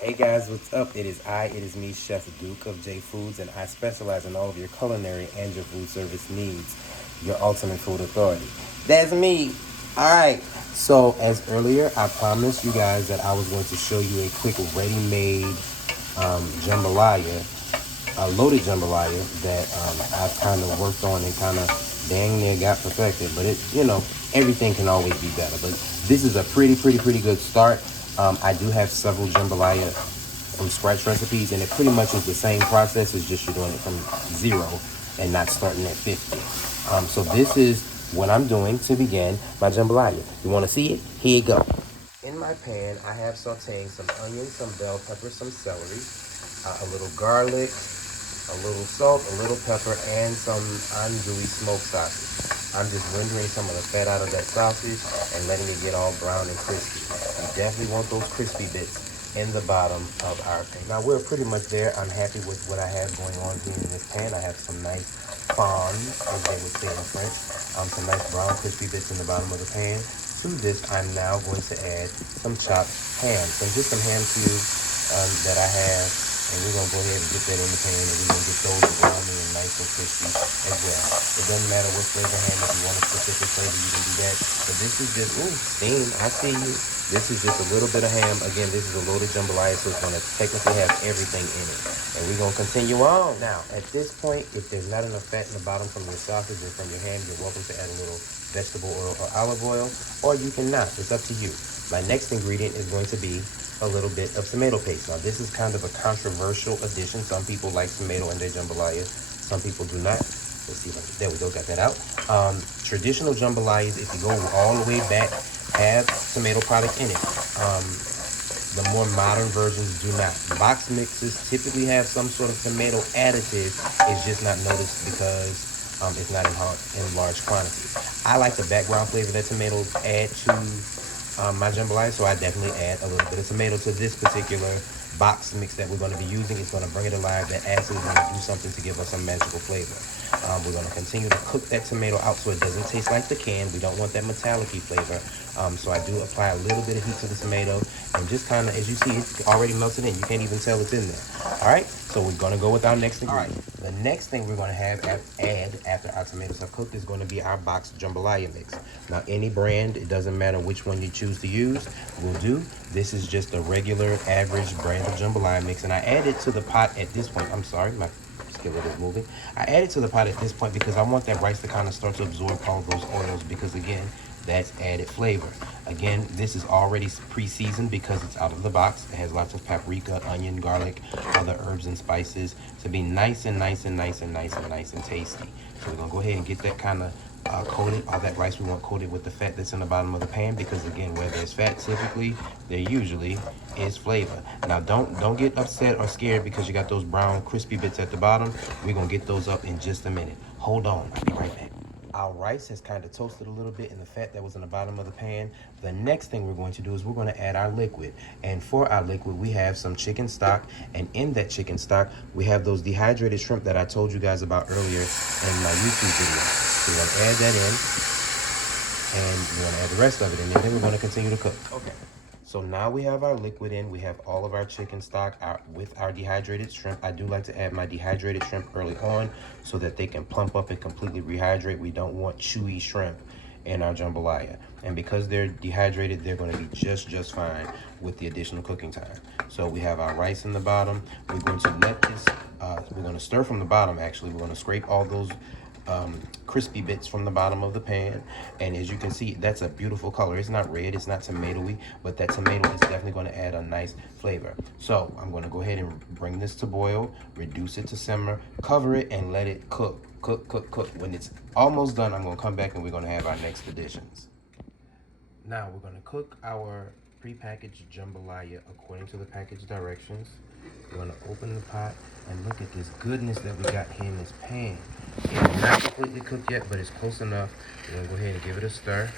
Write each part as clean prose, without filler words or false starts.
Hey guys, what's up? It is me, Chef Duke of J Foods, and I specialize in all of your culinary and your food service needs. Your ultimate food authority. That's me. All right. So, as earlier, I promised you guys that I was going to show you a quick ready-made jambalaya, a loaded jambalaya that I've kind of worked on and kind of dang near got perfected. But everything can always be better. But this is a pretty good start. I do have several jambalaya from scratch recipes, and it pretty much is the same process. It's just you're doing it from zero and not starting at 50. So this is what I'm doing to begin my jambalaya. You want to see it? Here you go. In my pan, I have sauteing some onions, some bell pepper, some celery, a little garlic, a little salt, a little pepper, and some andouille smoked sausage. I'm just rendering some of the fat out of that sausage and letting it get all brown and crispy. You definitely want those crispy bits in the bottom of our pan. Now we're pretty much there. I'm happy with what I have going on here in this pan. I have some nice fond, as they would say in French, some nice brown crispy bits in the bottom of the pan. To this, I'm now going to add some chopped ham, just some ham cubes that I have, and we're gonna go ahead and get that in the pan, and we're gonna get those browning and nice and crispy as well. It doesn't matter what flavor ham. If you want a specific flavor, you can do that. But this is just steam. I see you. This is just a little bit of ham. Again, this is a loaded jambalaya, so it's gonna technically have everything in it. And we're gonna continue on. Now, at this point, if there's not enough fat in the bottom from your sausage and from your ham, you're welcome to add a little vegetable oil or olive oil, or you cannot. It's up to you. My next ingredient is going to be a little bit of tomato paste. Now, this is kind of a controversial addition. Some people like tomato in their jambalaya. Some people do not. Let's see if I can, there we go, got that out. Traditional jambalayas, if you go all the way back, have tomato product in it. The more modern versions do not. Box mixes typically have some sort of tomato additive. It's just not noticed because it's not in large quantity. I like the background flavor that tomatoes add to my jambalaya, so I definitely add a little bit of tomato to this particular box mix that we're going to be using. It's going to bring it alive. That acid is going to do something to give us some magical flavor. We're going to continue to cook that tomato out so it doesn't taste like the can. We don't want that metallic-y flavor. So I do apply a little bit of heat to the tomato, and just kind of, as you see, it's already melted in. You can't even tell it's in there. All right, so we're going to go with our next ingredient. All right, the next thing we're going to add after our tomatoes are cooked is going to be our boxed jambalaya mix. Now, any brand, it doesn't matter which one you choose to use, will do. This is just a regular, average brand of jambalaya mix, and I add it to the pot at this point. I'm sorry, my skillet is moving. I add it to the pot at this point because I want that rice to kind of start to absorb all those oils, because again, that's added flavor. Again, this is already pre-seasoned because it's out of the box. It has lots of paprika, onion, garlic, other herbs and spices to be nice and tasty. So we're gonna go ahead and get that kind of coated. All that rice we want coated with the fat that's in the bottom of the pan, because again, where there's fat, typically there usually is flavor. Now don't get upset or scared because you got those brown crispy bits at the bottom. We're gonna get those up in just a minute. Hold on, I'll be right back. Our rice has kind of toasted a little bit in the fat that was in the bottom of the pan. The next thing we're going to do is we're going to add our liquid. And for our liquid, we have some chicken stock. And in that chicken stock, we have those dehydrated shrimp that I told you guys about earlier in my YouTube video. So we're going to add that in, and we're going to add the rest of it in, and then we're going to continue to cook. Okay. So now we have our liquid in. We have all of our chicken stock with our dehydrated shrimp. I do like to add my dehydrated shrimp early on so that they can plump up and completely rehydrate. We don't want chewy shrimp in our jambalaya. And because they're dehydrated, they're going to be just fine with the additional cooking time. So we have our rice in the bottom. We're going to let this, we're going to stir from the bottom actually. We're going to scrape all those crispy bits from the bottom of the pan, and as you can see, that's a beautiful color. It's not red, it's not tomatoey, but that tomato is definitely going to add a nice flavor. So I'm going to go ahead and bring this to boil, reduce it to simmer, cover it, and let it cook. When it's almost done, I'm going to come back and we're going to have our next additions. Now we're going to cook our prepackaged jambalaya according to the package directions. We're going to open the pot and look at this goodness that we got here in this pan. It's not completely cooked yet, but it's close enough. We're going to go ahead and give it a stir.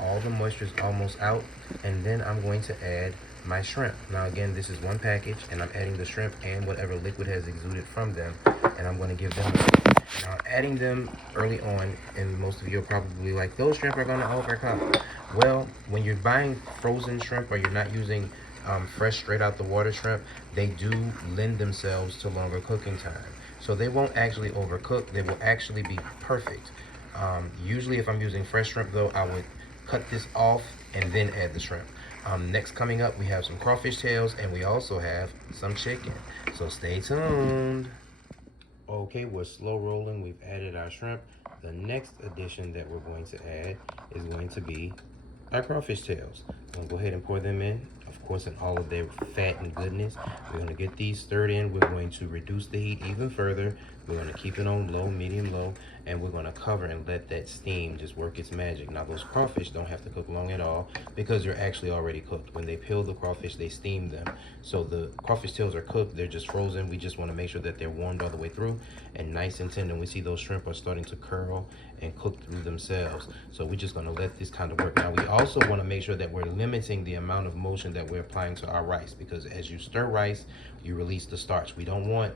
All the moisture is almost out, and then I'm going to add my shrimp. Now again, this is one package, and I'm adding the shrimp and whatever liquid has exuded from them, and I'm going to give them a stir. Now adding them early on, and most of you are probably like, those shrimp are going to overcook. Well, when you're buying frozen shrimp or you're not using fresh straight out the water shrimp, they do lend themselves to longer cooking time. So they won't actually overcook, they will actually be perfect. Usually if I'm using fresh shrimp though, I would cut this off and then add the shrimp. Next coming up, we have some crawfish tails and we also have some chicken. So stay tuned. Okay, we're slow rolling. We've added our shrimp. The next addition that we're going to add is going to be our crawfish tails. I'm gonna go ahead and pour them in, of course, in all of their fat and goodness. We're gonna get these stirred in. We're going to reduce the heat even further. We're gonna keep it on low, medium, low, and we're gonna cover and let that steam just work its magic. Now those crawfish don't have to cook long at all because they're actually already cooked. When they peel the crawfish, they steam them. So the crawfish tails are cooked, they're just frozen. We just wanna make sure that they're warmed all the way through and nice and tender. We see those shrimp are starting to curl and cook through themselves. So we're just gonna let this kind of work. Now we also wanna make sure that we're limiting the amount of motion that we're applying to our rice, because as you stir rice, you release the starch. We don't want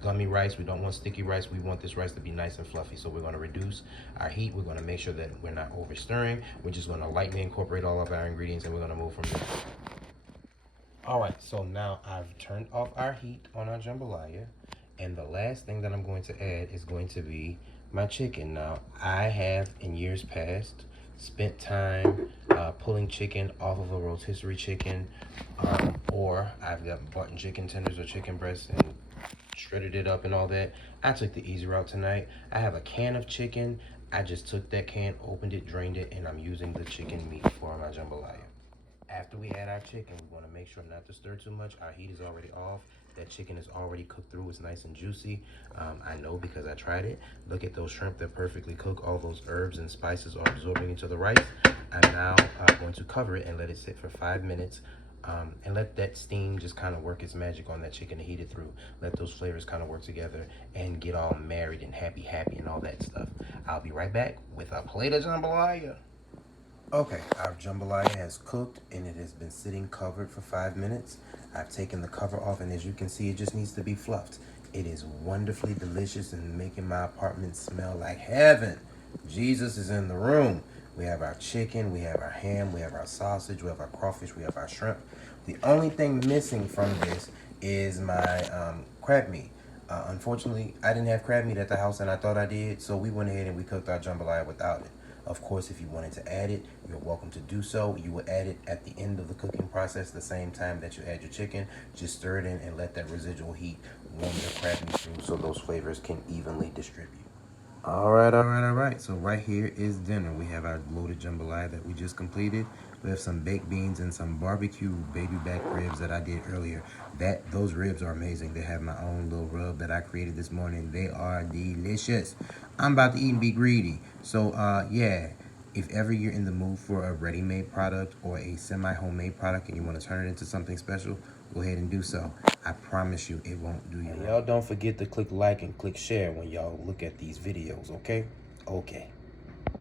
gummy rice, we don't want sticky rice. We want this rice to be nice and fluffy. So we're gonna reduce our heat. We're gonna make sure that we're not over stirring. We're just gonna lightly incorporate all of our ingredients and we're gonna move from there. All right, so now I've turned off our heat on our jambalaya. And the last thing that I'm going to add is going to be my chicken. Now, I have in years past spent time pulling chicken off of a rotisserie chicken, or I've got bought chicken tenders or chicken breasts and shredded it up and all that. I took the easy route tonight. I have a can of chicken. I just took that can, opened it, drained it, and I'm using the chicken meat for my jambalaya. After we add our chicken, we want to make sure not to stir too much. Our heat is already off. That chicken is already cooked through. It's nice and juicy. I know because I tried it. Look at those shrimp. They're perfectly cooked. All those herbs and spices are absorbing into the rice. I'm now going to cover it and let it sit for 5 minutes. And let that steam just kind of work its magic on that chicken to heat it through. Let those flavors kind of work together and get all married and happy and all that stuff. I'll be right back with a plate of jambalaya. Okay, our jambalaya has cooked and it has been sitting covered for 5 minutes. I've taken the cover off and as you can see, it just needs to be fluffed. It is wonderfully delicious and making my apartment smell like heaven. Jesus is in the room. We have our chicken, we have our ham, we have our sausage, we have our crawfish, we have our shrimp. The only thing missing from this is my crab meat. Unfortunately, I didn't have crab meat at the house and I thought I did, so we went ahead and we cooked our jambalaya without it. Of course, if you wanted to add it, you're welcome to do so. You would add it at the end of the cooking process, the same time that you add your chicken. Just stir it in and let that residual heat warm your crab meat through so those flavors can evenly distribute. All right. So right here is dinner. We have our loaded jambalaya that we just completed. We have some baked beans and some barbecue baby back ribs that I did earlier. Those ribs are amazing. They have my own little rub that I created this morning. They are delicious. I'm about to eat and be greedy. So yeah, if ever you're in the mood for a ready-made product or a semi-homemade product and you want to turn it into something special, go ahead and do so. I promise you it won't do you wrong. Y'all don't forget to click like and click share when y'all look at these videos, okay? Okay.